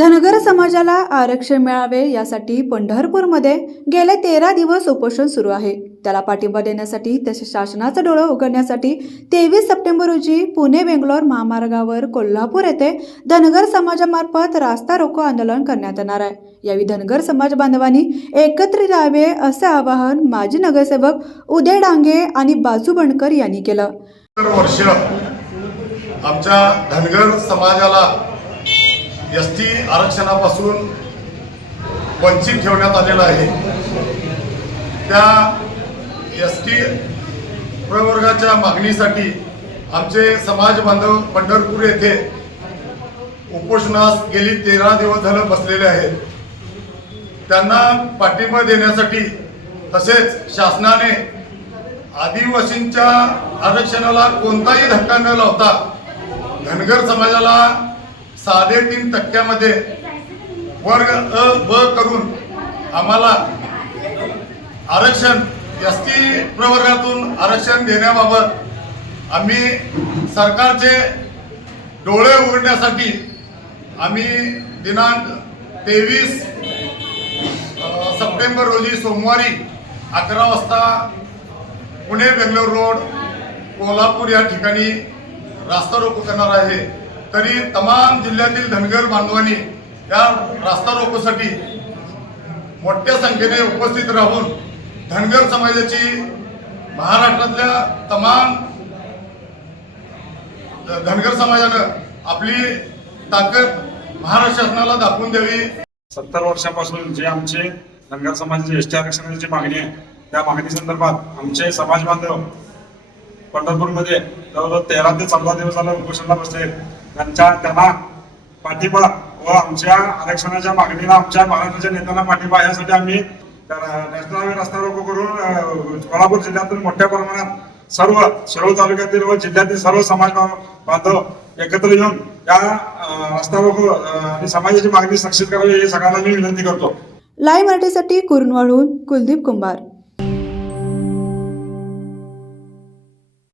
धनगर समाजाला आरक्षण मिळावे यासाठी पंढरपूरमध्ये गेले तेरा दिवस उपोषण सुरू आहे. त्याला पाठिंबा देण्यासाठी तसेच शासनाचं डोळं उघडण्यासाठी तेवीस सप्टेंबर रोजी पुणे बेंगलोर महामार्गावर कोल्हापूर येथे धनगर समाजामार्फत रास्ता रोको आंदोलन करण्यात येणार आहे. यावेळी धनगर समाज बांधवांनी एकत्रित राहावे असे आवाहन माजी नगरसेवक उदय डांगे आणि बाजू बंडकर यांनी केलं. वर्ष आमच्या धनगर समाजाला एस टी आरक्षणापासून वंचित ठेवण्यात आलेलं आहे. त्या एस टी प्रवर्गाच्या मागणीसाठी आमचे समाज बांधव पंढरपूर येथे उपोषणास गेली तेरा दिवस झालं बसलेले आहेत. त्यांना पाठिंबा देण्यासाठी तसेच शासनाने आदिवासींच्या आरक्षणाला कोणताही धक्का न लावता धनगर समाजाला साधे तीन टक्क्यामध्ये वर्ग अ ब करून आम्हाला आरक्षण एस टी प्रवर्गातून आरक्षण देण्याबाबत आम्ही सरकारचे डोळे उघडण्यासाठी आम्ही दिनांक तेवीस सप्टेंबर रोजी सोमवारी अकरा वाजता पुणे बेंगलोर रोड कोल्हापूर या ठिकाणी रास्ता रोको करणार आहे. तरी तमाम जिल्ह्यातील धनगर बांधवांनी या रास्ता रोकोसाठी मोठ्या संख्येने उपस्थित राहून धनगर समाजाची महाराष्ट्रातल्या तमाम धनगर समाजानं आपली ताकद महाराष्ट्र शासनाला दाखवून द्यावी. सत्तर वर्षापासून जे आमचे धनगर समाजाची एस टी आरक्षणाची जी मागणी आहे त्या मागणी संदर्भात आमचे समाज बांधव पंढरपूरमध्ये जवळजवळ तेरा ते चौदा दिवस झाला उपोषणाला बसले. त्यांच्या त्यांना पाठिंबा व आमच्या आरक्षणाच्या मागणीला आमच्या महाराष्ट्राच्या नेत्यांना पाठिंबा. यासाठी आम्ही नॅशनल हायवे रस्ता रोको करून कोल्हापूर जिल्ह्यातून मोठ्या प्रमाणात सर्व शिरोळ तालुक्यातील व जिल्ह्यातील सर्व समाज बांधव एकत्र येऊन या रस्ता रोको आणि समाजाची मागणी सक्सेस करावी हे सगळ्यांना मी विनंती करतो. लाईव्ह मराठीसाठी कुरुनवाडहून कुलदीप कुंभार.